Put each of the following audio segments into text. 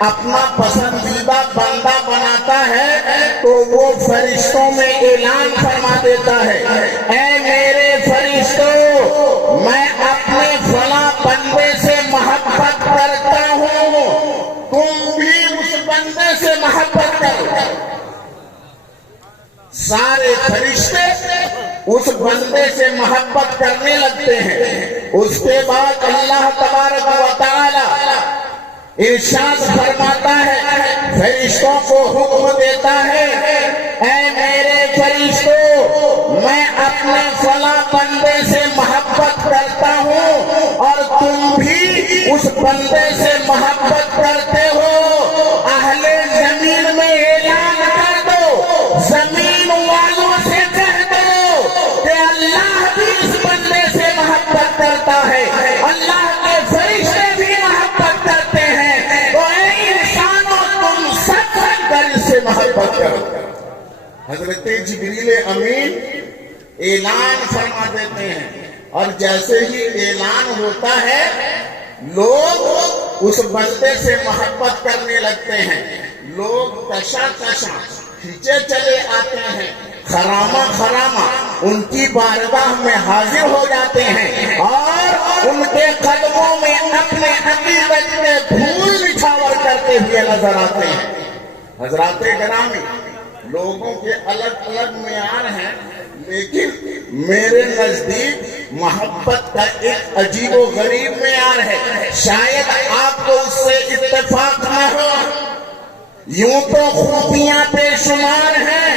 اپنا پسندیدہ بندہ بناتا ہے تو وہ فرشتوں میں اعلان فرما دیتا ہے، اے میرے فرشتوں، میں اپنے فلاں بندے سے محبت کرتا ہوں، تم بھی اس بندے سے محبت کرو۔ سارے فرشتے اس بندے سے محبت کرنے لگتے ہیں۔ اس کے بعد اللہ تبارک و تعالی ارشاد فرماتا ہے، فرشتوں کو حکم دیتا ہے، اے میرے فرشتوں، میں اپنے فلاں بندے سے محبت کرتا ہوں اور تم بھی اس بندے سے محبت کرتے ہو، اہل زمین میں اعلان کر دو، زمین والوں سے کہہ دو کہ اللہ بھی اس بندے سے محبت کرتا ہے، اللہ کے فرشتے بھی محبت کرتے ہیں، تو اے انسانوں تم سب کر اس سے محبت کرو۔ حضرت جبریل امین اعلان فرما دیتے ہیں اور جیسے ہی اعلان ہوتا ہے لوگ اس بندے سے محبت کرنے لگتے ہیں، لوگ کشا کشا کھینچے چلے آتے ہیں، خرامہ خرامہ ان کی بارگاہ میں حاضر ہو جاتے ہیں اور ان کے قدموں میں اپنے عقیدت میں دھول نچھاور کرتے ہوئے نظر آتے ہیں۔ حضرات گرامی، لوگوں کے الگ الگ معیار ہیں، لیکن میرے نزدیک محبت کا ایک عجیب و غریب معیار ہے، شاید آپ کو اس سے اتفاق نہ ہو۔ یوں تو خوبیاں بے شمار ہیں،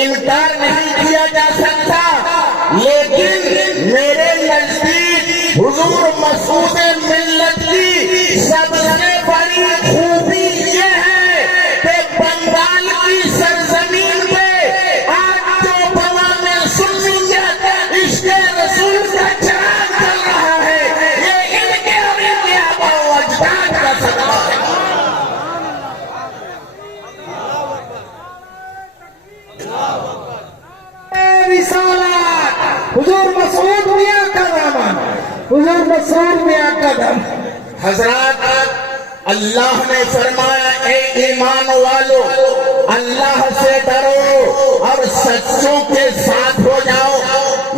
انکار نہیں کیا جا سکتا، لیکن میرے نزدیک حضور مسعود ملت کی سب سے بڑی خوبی یہ ہے کہ بنگال کی سرزمین پہ آج جو بوامل سنیت عشق رسول کا چراغ چل رہا ہے، یہ ان کے اور ان کے آباء و اجداد کا صدقہ ہے۔ رسالات حضور مسعود میاں کا دامن، حضور مسعود میاں کا دامن۔ حضرات، اللہ نے فرمایا، اے ایمان والو، اللہ سے ڈرو اور سچوں کے ساتھ ہو جاؤ۔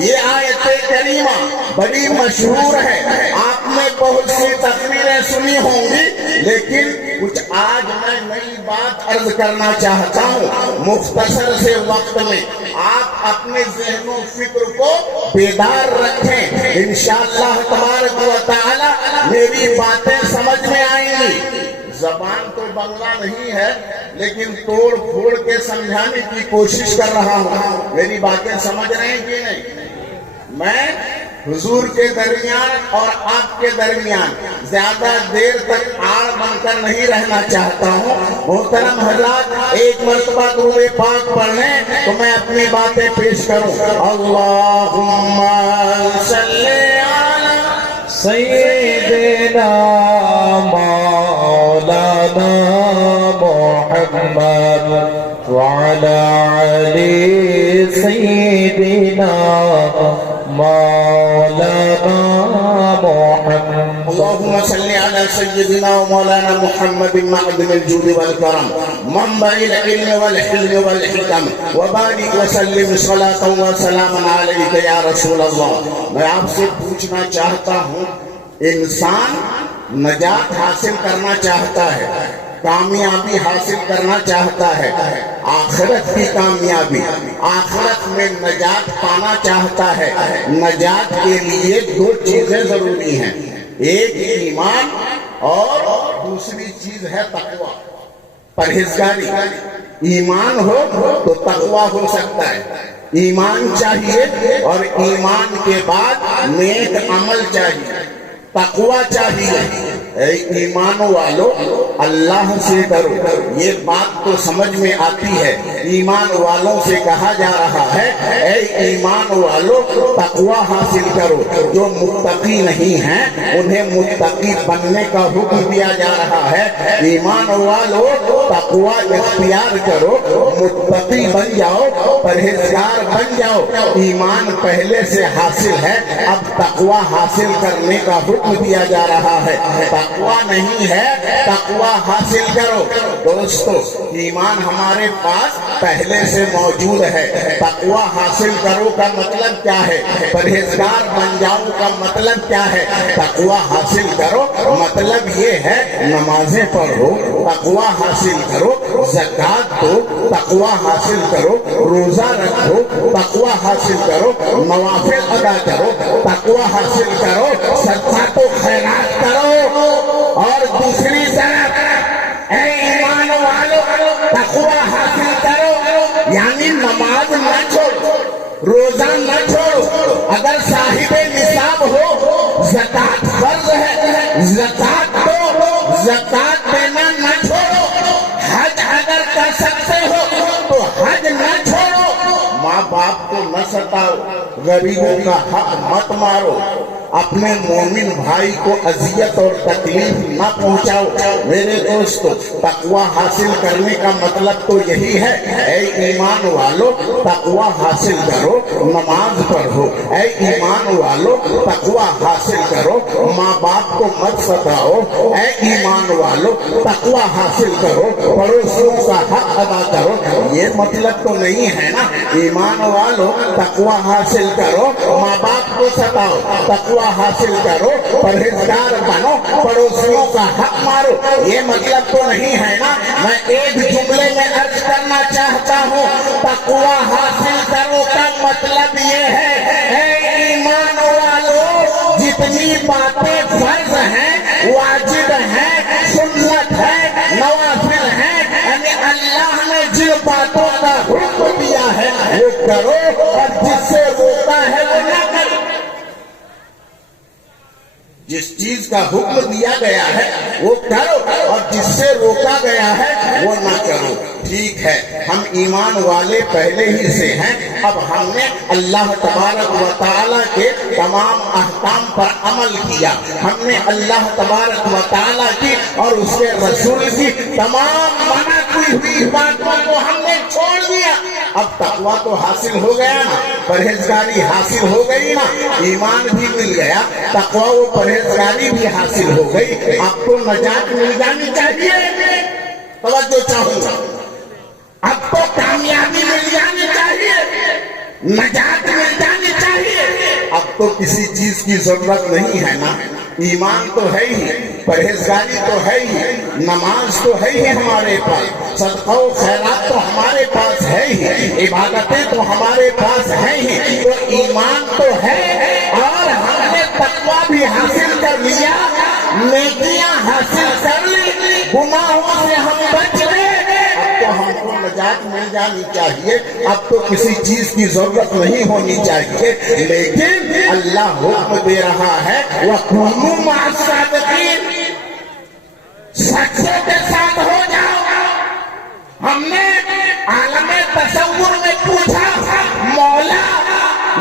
یہ آیت کریمہ بڑی مشہور ہے، آپ نے بہت سی تقریریں سنی ہوں گی، لیکن کچھ آج میں نئی بات عرض کرنا چاہتا ہوں مختصر سے وقت میں۔ آپ اپنے ذہن و فکر کو بیدار رکھیں، انشاءاللہ تبارک و تعالی میری باتیں سمجھ میں آئیں گی۔ زبان تو بنگلہ نہیں ہے، لیکن توڑ پھوڑ کے سمجھانے کی کوشش کر رہا ہوں۔ میری باتیں سمجھ رہے ہیں کہ نہیں؟ میں حضور کے درمیان اور آپ کے درمیان زیادہ دیر تک آڑ بن کر نہیں رہنا چاہتا ہوں۔ محترم حضرات، ایک مرتبہ درود پاک پڑھ لیں تو میں اپنی باتیں پیش کروں۔ اللہم صلی علی سیدنا مولانا محمد وعلی علی سیدنا مولانا محمد۔ اللهم صل على سيدنا ومولانا محمد معدن الجود والكرم منبع العلم والحلم والحكم وبارك وسلم صلاة وسلاما عليك يا رسول اللہ۔ میں آپ سے پوچھنا چاہتا ہوں، انسان نجات حاصل کرنا چاہتا ہے، کامیابی حاصل کرنا چاہتا ہے، آخرت کی کامیابی، آخرت میں نجات پانا چاہتا ہے۔ نجات کے لیے دو چیزیں ضروری ہیں، ایک ایمان اور دوسری چیز ہے تقوی، پرہیزگاری۔ ایمان ہو تو تقوی ہو سکتا ہے، ایمان چاہیے اور ایمان کے بعد نیک عمل چاہیے، تقوی چاہیے۔ اے ایمان والو، اللہ سے ڈرو۔ یہ بات تو سمجھ میں آتی ہے، ایمان والوں سے کہا جا رہا ہے اے ایمان والو تقوی حاصل کرو۔ جو متقی نہیں ہیں انہیں متقی بننے کا حکم دیا جا رہا ہے۔ ایمان والو تقوی اختیار کرو، متقی بن جاؤ، پرہیزگار بن جاؤ۔ ایمان پہلے سے حاصل ہے، اب تقوی حاصل کرنے کا حکم دیا جا رہا ہے۔ تقویٰ نہیں ہے، تقویٰ حاصل کرو۔ دوستو ایمان ہمارے پاس پہلے سے موجود ہے، تقویٰ حاصل کرو کا مطلب کیا ہے؟ پرہیزگار بن جاؤ کا مطلب کیا ہے؟ تقویٰ حاصل کرو مطلب یہ ہے نمازیں پڑھو، تقویٰ حاصل کرو، زکوٰۃ دو، تقویٰ حاصل کرو، روزہ رکھو، تقویٰ حاصل کرو، نوافل ادا کرو، تقویٰ حاصل کرو، صدقات و خیرات کرو۔ اور دوسری طرف اے ایمان والو تقویٰ حاصل کرو، یعنی نماز نہ چھوڑو، روزہ نہ چھوڑو، اگر صاحب نصاب ہو زکوٰۃ فرض ہے، زکوٰۃ دو، زکوٰۃ دینا نہ چھوڑو، حج اگر کر سکتے ہو تو حج نہ چھوڑو، ماں باپ کو نہ ستاؤ، غریبوں کا حق مت مارو، اپنے مومن بھائی کو اذیت اور تکلیف نہ پہنچاؤ۔ میرے دوستو تقویٰ حاصل کرنے کا مطلب تو یہی ہے، اے ایمان والو تقویٰ حاصل کرو، نماز پڑھو، اے ایمان والو تقویٰ حاصل کرو، ماں باپ کو مت ستاؤ، اے ایمان والو تقویٰ حاصل کرو، پڑوسیوں کا حق ادا کرو۔ یہ مطلب تو نہیں ہے نا، ایمان والو تقویٰ حاصل کرو، ماں باپ کو ستاؤ، تقویٰ حاصل کرو، پرہیزگار بنو، پڑوسیوں کا حق مارو، یہ مطلب تو نہیں ہے نا۔ میں ایک جملے میں عرض کرنا چاہتا ہوں، تقویٰ حاصل کرو کا مطلب یہ ہے اے ایمان والو جتنی باتیں فرض ہیں، واجب ہیں، سنت ہے، نوافل ہیں، یعنی اللہ نے جن باتوں کا حکم دیا ہے وہ کرو، اور جس سے روکا ہے وہ نہ کرو۔ جس چیز کا حکم دیا گیا ہے وہ کرو، اور جس سے روکا گیا ہے وہ نہ کرو۔ ٹھیک ہے، ہم ایمان والے پہلے ہی سے ہیں، اب ہم نے اللہ تبارک و تعالیٰ کے تمام احکام پر عمل کیا، ہم نے اللہ تبارک و تعالیٰ کی اور اس کے رسول کی تمام منع کی ہوئی باتوں کو ہم نے چھوڑ دیا۔ اب تقویٰ تو حاصل ہو گیا نا، پرہیزگاری حاصل ہو گئی نا، ایمان بھی مل گیا، تقویٰ و پرہیزگاری بھی حاصل ہو گئی، اب تو نجات مل جانی چاہیے۔ توجہ چاہوں گا، اب تو کامیابی مل جانی چاہیے، نجات مل جانی چاہیے، اب تو کسی چیز کی ضرورت نہیں ہے نا۔ ایمان تو ہے ہی، پرہیزگاری تو ہے ہی، نماز تو ہے ہی ہمارے پاس، صدقہ و خیرات تو ہمارے پاس ہے ہی، عبادتیں تو ہمارے پاس ہیں ہی، تو ایمان تو ہے، اور ہم نے تقویٰ بھی حاصل کر لیا، نیکیاں حاصل کر لی، گناہوں سے ہم بچ گئے، اب تو ہم کو نجات مل جانی چاہیے، اب تو کسی چیز کی ضرورت نہیں ہونی چاہیے۔ لیکن اللہ حکم دے رہا ہے وَكُونُوا مَعَ الصَّادِقِينَ، سچوں کے ساتھ ہو جاؤ۔ ہم نے عالم تصور میں پوچھا، مولا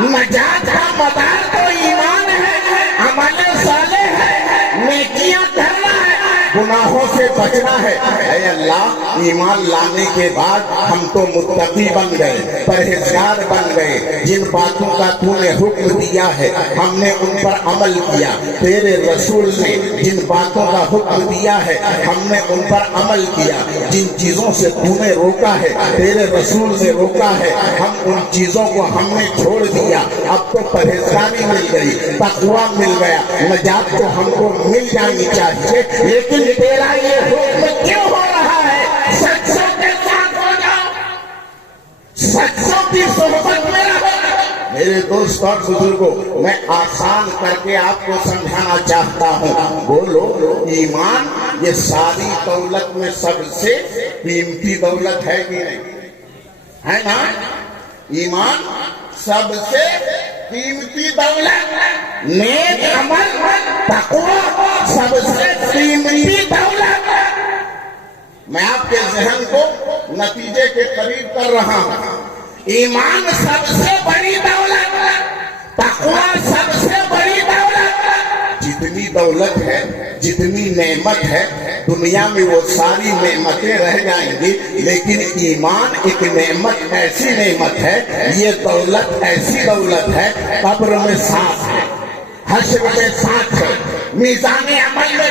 نجات کا مدار تو ایمان ہے، عمل صالح ہے، نیکیاں کرنا ہے، گناہوں سے بچنا ہے۔ اے اللہ ایمان لانے کے بعد ہم تو متقی بن گئے، پرہیزگار بن گئے، جن باتوں کا تو نے حکم دیا ہے ہم نے ان پر عمل کیا، تیرے رسول نے جن باتوں کا حکم دیا ہے ہم نے ان پر عمل کیا، جن چیزوں سے تو نے روکا ہے تیرے رسول نے روکا ہے، ہم ان چیزوں کو ہم نے چھوڑ دیا، اب تو پرہیزگاری مل گئی، تقویٰ مل گیا، نجات تو ہم کو مل جانی چاہیے۔ لیکن تیرا یہ حکم کیوں ہو رہا ہے؟ سچوں کے ساتھ ہو جاؤ، سچوں کی صحبت میں رہو۔ میرے دوست اور بزرگوں، میں آسان کر کے آپ کو سمجھانا چاہتا ہوں، بولو ایمان یہ ساری دولت میں سب سے قیمتی دولت ہے کہ نہیں؟ ہے نا؟ ایمان سب سے قیمتی دولت، نیک عمل تقویٰ سب سے قیمتی دولت۔ میں آپ کے ذہن کو نتیجے کے قریب کر رہا ہوں، ایمان سب سے بڑی دولت، تقویٰ سب سے بڑی دولت۔ جتنی دولت ہے، جتنی نعمت ہے دنیا میں وہ ساری نعمتیں رہ جائیں گی، لیکن ایمان ایک نعمت، ایسی نعمت ہے، یہ دولت ایسی دولت ہے، قبر میں ساتھ ہے، حشر میں ساتھ ہے، میزان عمل میں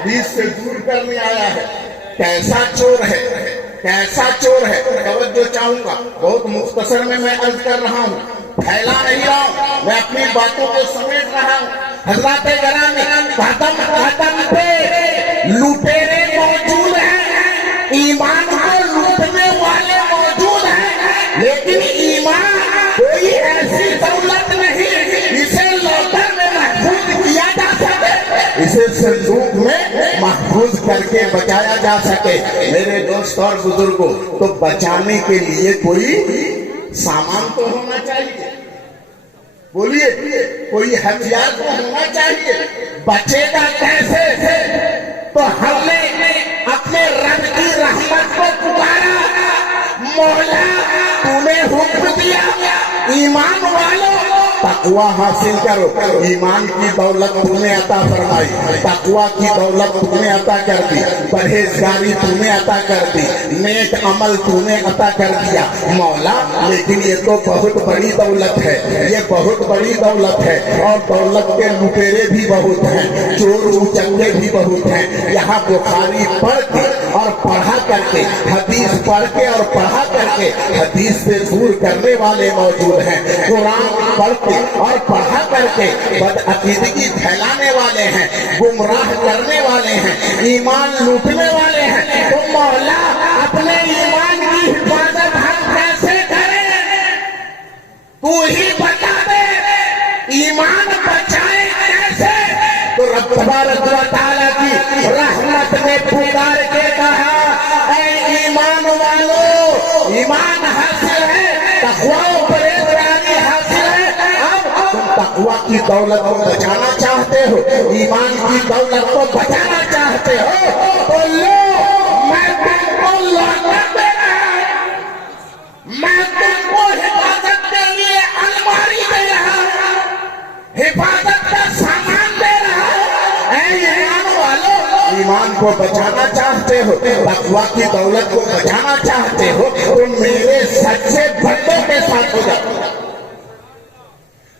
حدیث سے دور کرنے آیا ہے. کیسا چور ہے, کیسا چور ہے. توجہ چاہوں گا, بہت مختصر میں عرض کر رہا ہوں, پھیلا نہیں رہا ہوں, میں اپنی باتوں کو سمیٹ رہا ہوں. حضرات گرامی, قدم قدم پہ لوٹیرے موجود ہیں, ایمان کو لوٹنے والے موجود ہیں, لیکن ایمان کوئی ایسی دولت نہیں اسے لوٹر میں محفوظ کیا جا سکے, اسے صندوق میں محفوظ کر کے بچایا جا سکے. میرے دوست اور بزرگوں, تو بچانے کے لیے کوئی سامان تو ہونا چاہیے, بولیے, کوئی ہتھیار تو ہونا چاہیے. بچے گا کیسے؟ تو ہم نے اپنے رب کی رحمت کو پکارا, مولا تو نے حکم دیا ایمان والوں تقوی حاصل کرو. ایمان کی دولت تو نے عطا فرمائی, تقوی کی دولت تو نے عطا کر دی, پرہیزگاری تو نے عطا کر دی, نیک عمل تو نے عطا کر دیا مولا. لیکن یہ تو بہت بڑی دولت ہے, یہ بہت بڑی دولت ہے, اور دولت کے لٹیرے بھی بہت ہیں, چور اچنگے بھی بہت ہیں. یہاں بخاری پڑھ کے اور پڑھا کر کے, حدیث پڑھ کے اور پڑھا کر کے حدیث سے دور کرنے والے موجود ہیں, قرآن پڑھ کے اور پڑھا کر کے بدعقیدگی پھیلانے والے ہیں, گمراہ کرنے والے ہیں, ایمان لوٹنے والے ہیں. تو مولا اپنے ایمان کی حفاظت ہم کیسے کریں؟ تو ہی بتا دے, ایمان بچائے کیسے؟ تو رب تبارک و تعالیٰ کی رحمت نے پکار کے کہا, اے ایمان والو, ایمان حاصل ہے, تقوی و پرہیزگاری حاصل ہے. اب تم تقوی کی دولت کو بچانا چاہتے ہو, ایمان کی دولت کو بچانا چاہتے ہو, تو لو, میں تم کو لعنت دے رہا ہوں, میں تم کو حفاظت کے لیے الماری دے رہا ہوں, حفاظت کا سامان دے رہا ہوں. اے ایمان والو, ایمان کو بچانا چاہتے ہو, تقوی کی دولت کو بچانا چاہتے ہو, تو میرے سچے بندوں کے ساتھ ہو جاؤ,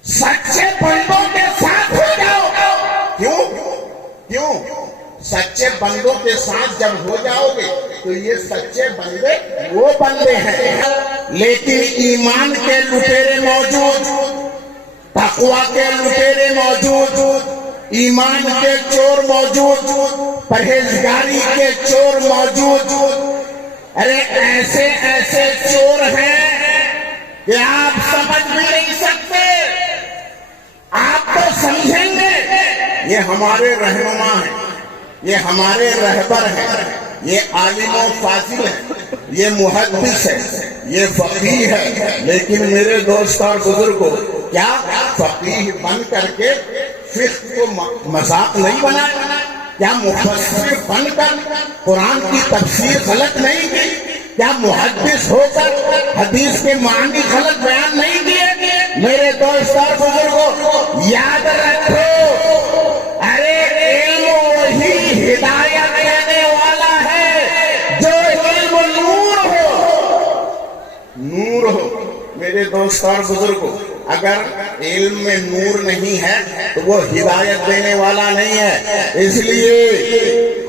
سچے بندوں کے ساتھ ہو جاؤ. کیوں سچے بندوں کے ساتھ جب ہو جاؤ گے تو یہ سچے بندے وہ بندے ہیں, لیکن ایمان کے لٹیرے موجود, تقوی کے لٹیرے موجود, ایمان کے چور موجود, پرہیزگاری کے چور موجود. ارے ایسے ایسے چور ہیں کہ آپ سمجھ بھی نہیں سکتے, آپ تو سمجھیں گے یہ ہمارے رہنما ہیں, یہ ہمارے رہبر ہیں, یہ عالم و فاضل ہے, یہ محدث ہے, یہ فقیہ ہے. لیکن میرے دوست اور بزرگوں, کیا فقیہ بن کر کے فقہ کو مذاق نہیں بنایا؟ کیا مفسر بن کر قرآن کی تفسیر غلط نہیں کی؟ کیا محدث ہو کر حدیث کے معنی غلط بیان نہیں کیے؟ میرے دوست اور بزرگوں, یاد رکھو, ارے علم وہی ہدایت دینے والا ہے جو علم نور ہو. میرے دوست اور بزرگوں, اگر علم میں نور نہیں ہے تو وہ ہدایت دینے والا نہیں ہے. اس لیے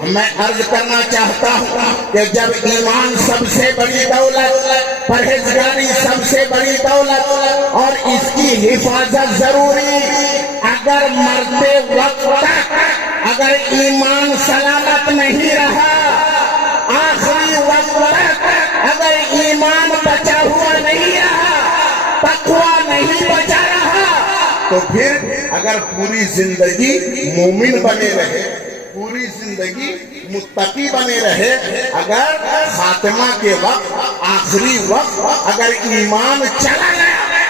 میں عرض کرنا چاہتا ہوں کہ جب ایمان سب سے بڑی دولت, پرہیزگاری سب سے بڑی دولت, اور اس کی حفاظت ضروری, اگر مرتے وقت تک اگر ایمان سلامت نہیں رہا, آخری وقت تک اگر ایمان بچا ہوا نہیں رہا, تقوی نہیں بچا رہا, تو پھر اگر پوری زندگی مومن بنے رہے, پوری زندگی متقی بنے رہے, اگر خاتمہ کے وقت, آخری وقت اگر ایمان چلا گیا,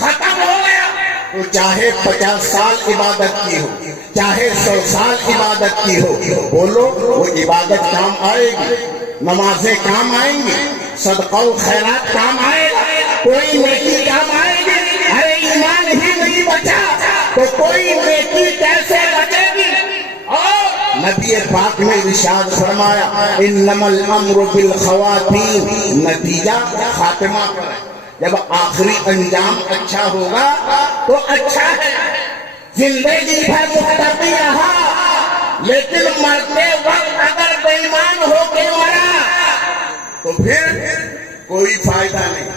ختم ہو گیا, تو چاہے 50 سال عبادت کی ہو, چاہے 100 سال عبادت کی ہو, بولو وہ عبادت کام آئے گی, نمازیں کام آئیں گی, صدقہ و خیرات کام آئے گا, کوئی نیکی کام آئے گی. ارے ایمان ہی نہیں بچا تو کوئی نیکی کیسے بچے گی؟ نبی پاک نے ارشاد فرمایا, انما الامر بالخواتیم, نتیجہ خاتمہ پر ہے. جب آخری انجام اچھا ہوگا تو اچھا ہے, زندگی بھر متقی رہا, لیکن مرتے وقت اگر بے ایمان ہو کے مرا تو پھر کوئی فائدہ نہیں،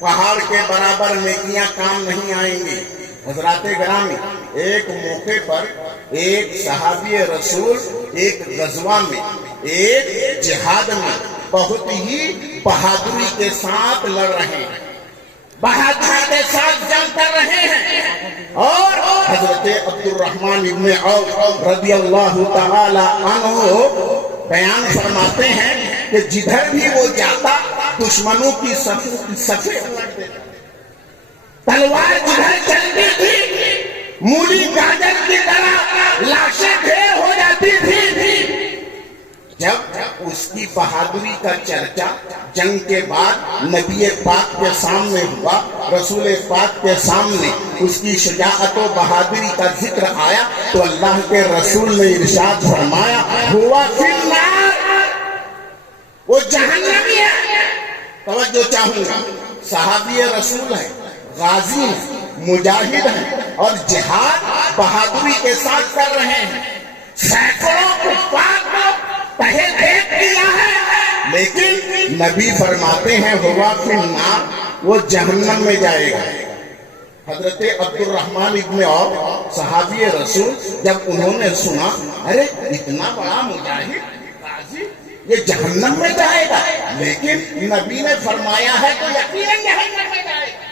پہاڑ کے برابر نیکیاں کام نہیں آئیں گی۔ حضرات گرامی، ایک موقع پر ایک صحابی رسول ایک غزوہ میں، ایک جہاد میں بہت ہی بہادری کے ساتھ لڑ رہے ہیں، بہادری کے ساتھ جنگ کر رہے ہیں، اور حضرت عبد الرحمن ابن عوف رضی اللہ تعالی عنہ بیان فرماتے ہیں کہ جدھر بھی وہ جاتا دشمنوں کی صفیں تلوار جدھر چلتی تھی مولی گاجر کی طرح لاشیں ڈھیر ہو جاتی تھی۔ جب اس کی بہادری کا چرچا جنگ کے بعد نبی پاک کے سامنے ہوا، رسول پاک کے سامنے اس کی شجاعت و بہادری کا ذکر آیا، تو اللہ کے رسول نے ارشاد فرمایا ہوا فی النار، وہ جہنمی ہے۔ توجہ چاہوں گا، صحابی رسول ہے، غازی ہیں، مجاہد ہیں، اور جہاد بہادری کے ساتھ کر رہے ہیں، سینکڑوں کفار کو تہے دیکھ دیا ہے، لیکن نبی فرماتے ہیں ہوا فی النار، وہ جہنم میں جائے گا۔ حضرت عبد الرحمن ابن عوف صحابی رسول جب انہوں نے سنا ارے اتنا بڑا مجاہد غازی یہ جہنم میں جائے گا، لیکن نبی نے فرمایا ہے تو یقیناً جہنم میں جائے گا،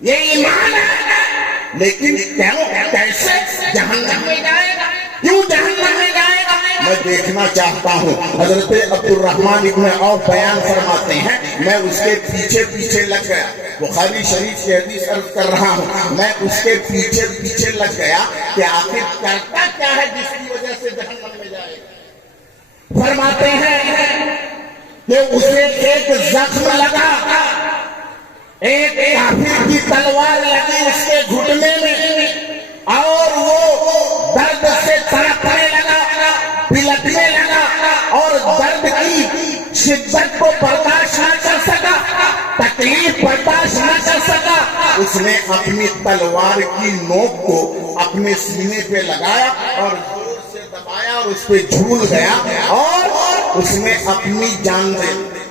یہ ایمان ہے، لیکن کیسے جہنم میں جائے گا، کیوں جہنم میں جائے گا؟ میں دیکھنا چاہتا ہوں۔ حضرت عبد الرحمن ابن عوف بیان فرماتے ہیں میں اس کے پیچھے پیچھے لگ گیا، بخاری شریف کی حدیث عرض کر رہا ہوں، میں اس کے پیچھے پیچھے لگ گیا کہ آخر کرتا کیا ہے جس کی وجہ سے جہنم میں جائے گا۔ فرماتے ہیں کہ اسے ایک زخم لگا، ایک کافر کی تلوار لگی اس کے گھٹنے میں، اور وہ درد سے تڑپنے لگا، پلٹنے لگا، اور درد کی شدت کو برداشت نہ کر سکا، تکلیف برداشت نہ کر سکا، اس نے اپنی تلوار کی نوک کو اپنے سینے پہ لگایا اور زور سے دبایا اور اس پہ جھول گیا، اور اس نے اپنی جان دے دی۔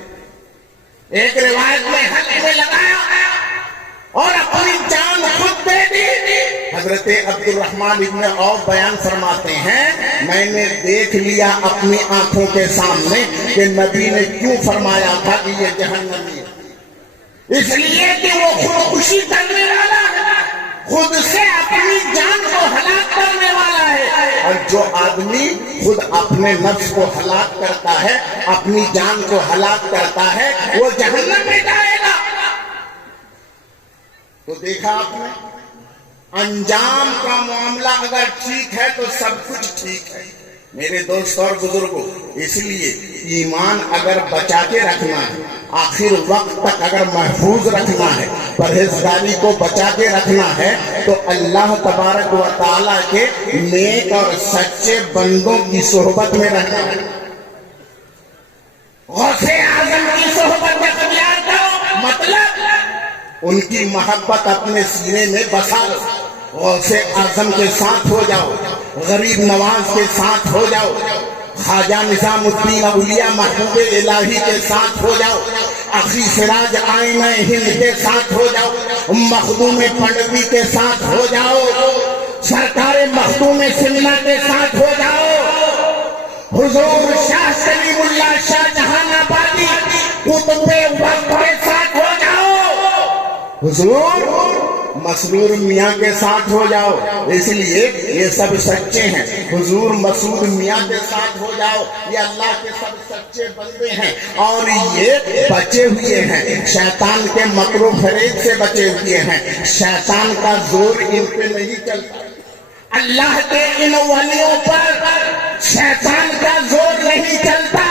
ایک روایت میں ہاتھ میں لگایا اور اپنی جان خود دے دی۔ حضرت عبد الرحمن ابن عوف بیان فرماتے ہیں میں نے دیکھ لیا اپنی آنکھوں کے سامنے کہ نبی نے کیوں فرمایا تھا کہ یہ جہنمی ہے، اس لیے کہ وہ خودکشی کرنے والا ہے، خود سے اپنی جان کو ہلاک کرنے والا ہے، اور جو آدمی خود اپنے نفس کو ہلاک کرتا ہے، اپنی جان کو ہلاک کرتا ہے، وہ جہنم میں جائے گا۔ تو دیکھا آپ نے، انجام کا معاملہ اگر ٹھیک ہے تو سب کچھ ٹھیک ہے میرے دوست اور بزرگوں۔ اس لیے ایمان اگر بچا کے رکھنا ہے، آخر وقت تک اگر محفوظ رکھنا ہے، پرہیزگاری کو بچا کے رکھنا ہے، تو اللہ تبارک و تعالیٰ کے نیک اور سچے بندوں کی صحبت میں رہنا ہے، غوث اعظم کی صحبت میں اختیار کرو، مطلب ان کی محبت اپنے سینے میں بسا لو، غوث اعظم کے ساتھ ہو جاؤ، غریب نواز کے ساتھ ہو جاؤ، خواجہ نظام الدین اولیاء محبوب الہی کے ساتھ ہو جاؤ، اخی سراج آئینہ ہند کے ساتھ ہو جاؤ، مخدوم پنڈوی کے ساتھ ہو جاؤ، سرکار مخدوم سمنا کے ساتھ ہو جاؤ، حضور شاہ سلیم اللہ شاہ جہان آبادی قطب وقت کے ساتھ ہو جاؤ، حضور مسرور میاں کے ساتھ ہو جاؤ، اس لیے یہ سب سچے ہیں، حضور مسعود میاں کے ساتھ ہو جاؤ، یہ اللہ کے سب سچے بندے ہیں، اور یہ بچے ہوئے ہیں، شیطان کے مکر و فریب سے بچے ہوئے ہیں، شیطان کا زور ان پہ نہیں چلتا، اللہ کے ان ولیوں پر شیطان کا زور نہیں چلتا،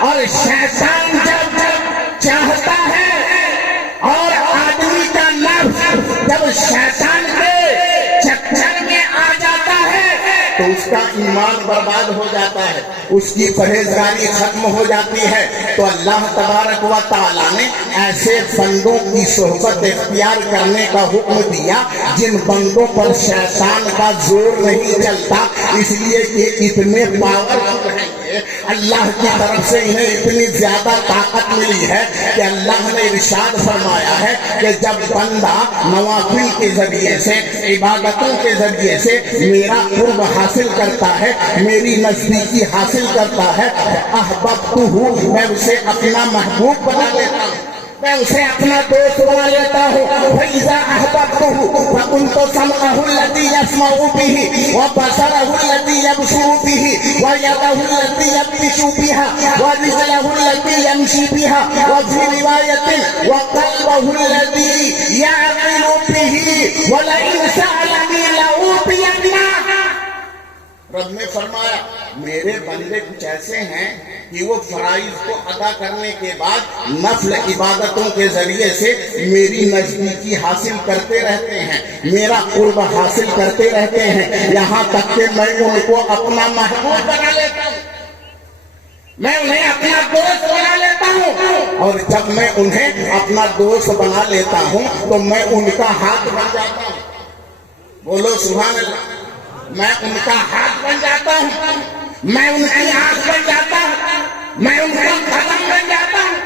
اور شیطان جب چاہتا ہے اور آدمی کا نفس جب شیطان کے چکر میں آ جاتا ہے تو اس کا ایمان برباد ہو جاتا ہے، اس کی پرہیزگاری ختم ہو جاتی ہے۔ تو اللہ تبارک و تعالیٰ نے ایسے بندوں کی صحبت اختیار کرنے کا حکم دیا جن بندوں پر شیطان کا زور نہیں چلتا، اس لیے کہ اتنے پاورفل ہیں، اللہ کی طرف سے انہیں اتنی زیادہ طاقت ملی ہے کہ اللہ نے ارشاد فرمایا ہے کہ جب بندہ نوافل کے ذریعے سے، عبادتوں کے ذریعے سے میرا قرب حاصل کرتا ہے، میری نزدیکی حاصل کرتا ہے، احببتہ، میں اسے اپنا محبوب بنا لیتا ہوں، میں اسے اپنا دوست بنا لیتا ہوں۔ فَإِذَا أَحْبَبْتُهُ فَكُنْتُ سَمْعَهُ الَّذِي يَسْمَعُ بِهِ وَبَصَرَهُ الَّذِي يَبْصُرُ بِهِ وَيَدَهُ الَّتِي يَبْطِشُ بِهَا وَرِجْلَهُ الَّتِي يَمْشِي بِهَا وَفِي رِوَايَةٍ وَقَلْبَهُ الَّذِي يَعْقِلُ بِهِ وَلَئِنْ سَأَلَنِي لَأُعْطِيَنَّهُ۔ رب نے فرمایا میرے بندے کچھ ایسے ہیں کہ وہ فرائض کو ادا کرنے کے بعد نفل عبادتوں کے ذریعے سے میری نزدیکی حاصل کرتے رہتے ہیں، میرا قرب حاصل کرتے رہتے ہیں، یہاں تک کہ میں ان کو اپنا محبوب بنا لیتا ہوں، میں انہیں اپنا دوست بنا لیتا ہوں، اور جب میں انہیں اپنا دوست بنا لیتا ہوں تو میں ان کا ہاتھ بن جاتا ہوں۔ بولو سبحان اللہ۔ میں ان کا ہاتھ بن جاتا ہوں، میں ان کی آنکھ بن جاتا ہوں، میں ان کا قدم بن جاتا ہوں،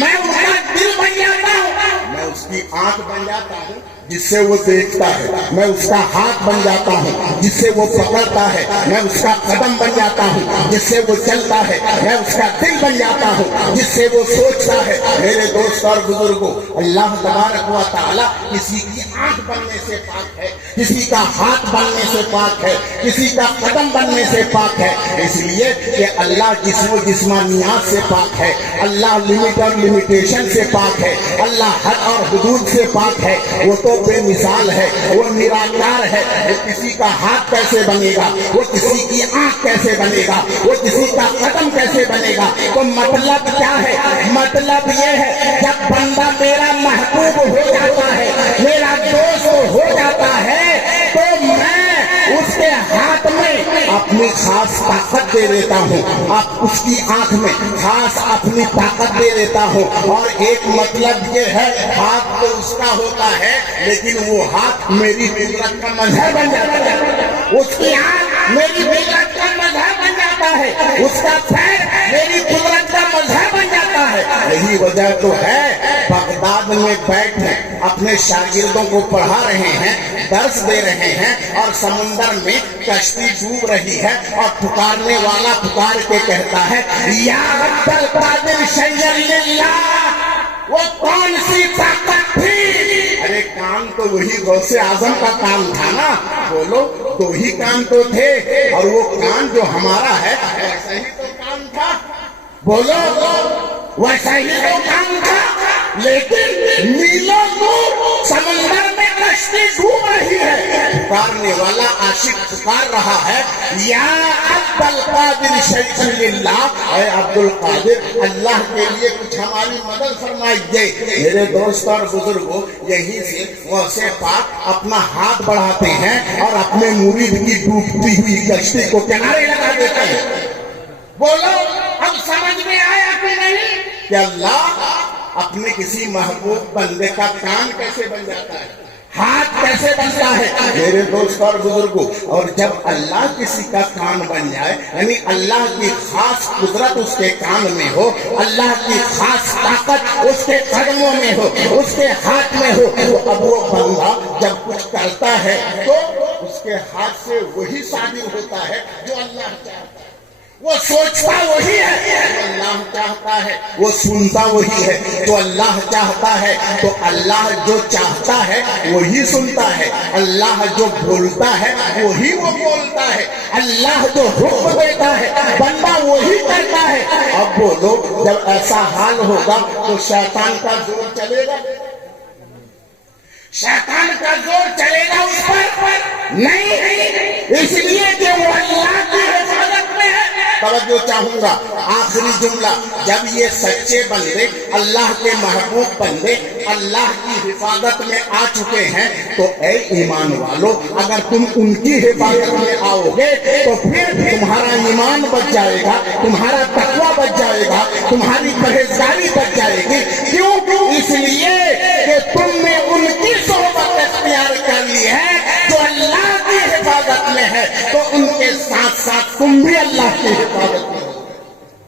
میں ان کا دل بن جاتا ہوں، میں اس کی آنکھ بن جاتا ہوں جس سے وہ دیکھتا ہے، میں اس کا ہاتھ بن جاتا ہوں جس سے وہ پکڑتا ہے، میں اس کا قدم بن جاتا ہوں جس سے وہ چلتا ہے، میں اس کا دل بن جاتا ہوں جس سے وہ سوچتا ہے۔ میرے دوست اور بزرگوں، اللہ تبارک و تعالیٰ کسی کی آنکھ بننے سے پاک ہے، کسی کا ہاتھ بننے سے پاک ہے، کسی کا قدم بننے سے پاک ہے، اس لیے کہ اللہ جسم و جسمانیات سے پاک ہے، اللہ لمٹ اور لمیٹیشن سے پاک ہے، اللہ حد اور حدود سے پاک ہے، وہ تو بے مثال ہے، وہ نراکار ہے، وہ کسی کا ہاتھ کیسے بنے گا، وہ کسی کی آنکھ کیسے بنے گا، وہ کسی کا قدم کیسے بنے گا؟ تو مطلب کیا ہے؟ مطلب یہ ہے جب بندہ میرا محبوب ہو جاتا ہے، میرا دوست ہو جاتا ہے، تو میں اس کے ہاتھ میں اپنی خاص طاقت دے دیتا ہوں، آپ اس کی آنکھ میں خاص اپنی طاقت دے دیتا ہوں۔ اور ایک مطلب یہ ہے ہاتھ تو اس کا ہوتا ہے لیکن وہ ہاتھ میری قدرت کا مظہر بن جاتا ہے، اس کی آنکھ میری قدرت کا مظہر بن جاتا ہے، اس کا پیر میری قدرت کا مظہر بن جاتا ہے۔ یہی وجہ تو ہے بغداد میں بیٹھے اپنے شاگردوں کو پڑھا رہے ہیں، درس دے رہے ہیں، اور سمندر میں کشتی ڈوب رہی ہے، اور پکارنے والا پکار کے کہتا ہے یا عبد القادر شیئا للہ، وہ کون سی طاقت تھی؟ ارے کام تو وہی غوث اعظم کا کام تھا نا، بولو دو ہی کام تو تھے، اور وہ کام جو ہمارا ہے ویسا ہی تو کام تھا، بولو ویسا ہی تو کام تھا، لیکن میلوں دور سمندر میں کشتی ڈوب رہی ہے، پکارنے والا عاشق پکار رہا ہے یا عبد القادر شیئا للہ، اے عبد القادر اللہ کے لیے کچھ ہماری مدد فرمائیے۔ میرے دوست اور بزرگوں، یہیں سے غوث پاک اپنا ہاتھ بڑھاتے ہیں اور اپنے مرید کی ڈوبتی ہوئی کشتی کو کنارے لگا دیتے ہیں۔ بولو اب سمجھ میں آیا کہ نہیں کہ اللہ اپنے کسی محبوب بندے کا کان کیسے بن جاتا ہے، ہاتھ کیسے بنتا ہے؟ میرے دوست اور بزرگوں، اور جب اللہ کسی کا کان بن جائے، یعنی اللہ کی خاص قدرت اس کے کان میں ہو، اللہ کی خاص طاقت اس کے قدموں میں ہو، اس کے ہاتھ میں ہو، تو اب وہ بندہ جب کچھ کرتا ہے تو اس کے ہاتھ سے وہی صادر ہوتا ہے جو اللہ چاہتا ہے، وہ سوچتا وہی ہے تو اللہ چاہتا ہے، وہ سنتا وہی ہے تو اللہ چاہتا ہے، تو اللہ جو چاہتا ہے وہی سنتا ہے، اللہ جو بولتا ہے وہی وہ بولتا ہے، اللہ جو حکم دیتا ہے بندہ وہی کرتا ہے۔ اب بولو جب ایسا حال ہوگا تو شیطان کا زور چلے گا؟ شیطان کا زور چلے گا اس پر؟ نہیں، اس لیے کہ وہ اللہ کی حفاظت میں ہے۔ توجہ چاہوں گا، آخری جملہ، جب یہ سچے بندے اللہ کے محبوب بندے اللہ کی حفاظت میں آ چکے ہیں تو اے ایمان والو، اگر تم ان کی حفاظت میں آؤ گے تو پھر تمہارا ایمان بچ جائے گا، تمہارا تقوی بچ جائے گا، تمہاری پرہیزگاری بچ جائے گی۔ کیوں؟ اس لیے کہ تم نے ان کی صحبت اختیار کر لی ہے جو اللہ کی حفاظت میں ہے، تو ان کے ساتھ ساتھ تم بھی اللہ کی حفاظت میں ہو۔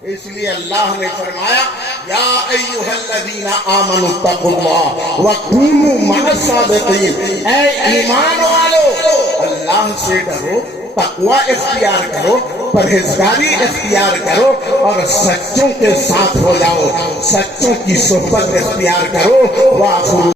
اس لیے اللہ نے فرمایا یا ایھا الذین آمنوا اتقوا اللہ وکونوا مع الصادقین، اے ایمان والو اللہ سے ڈرو، تقوی اختیار کرو، پرہیزگاری اختیار کرو اور سچوں کے ساتھ ہو جاؤ، سچوں کی صحبت اختیار کرو۔ وآخر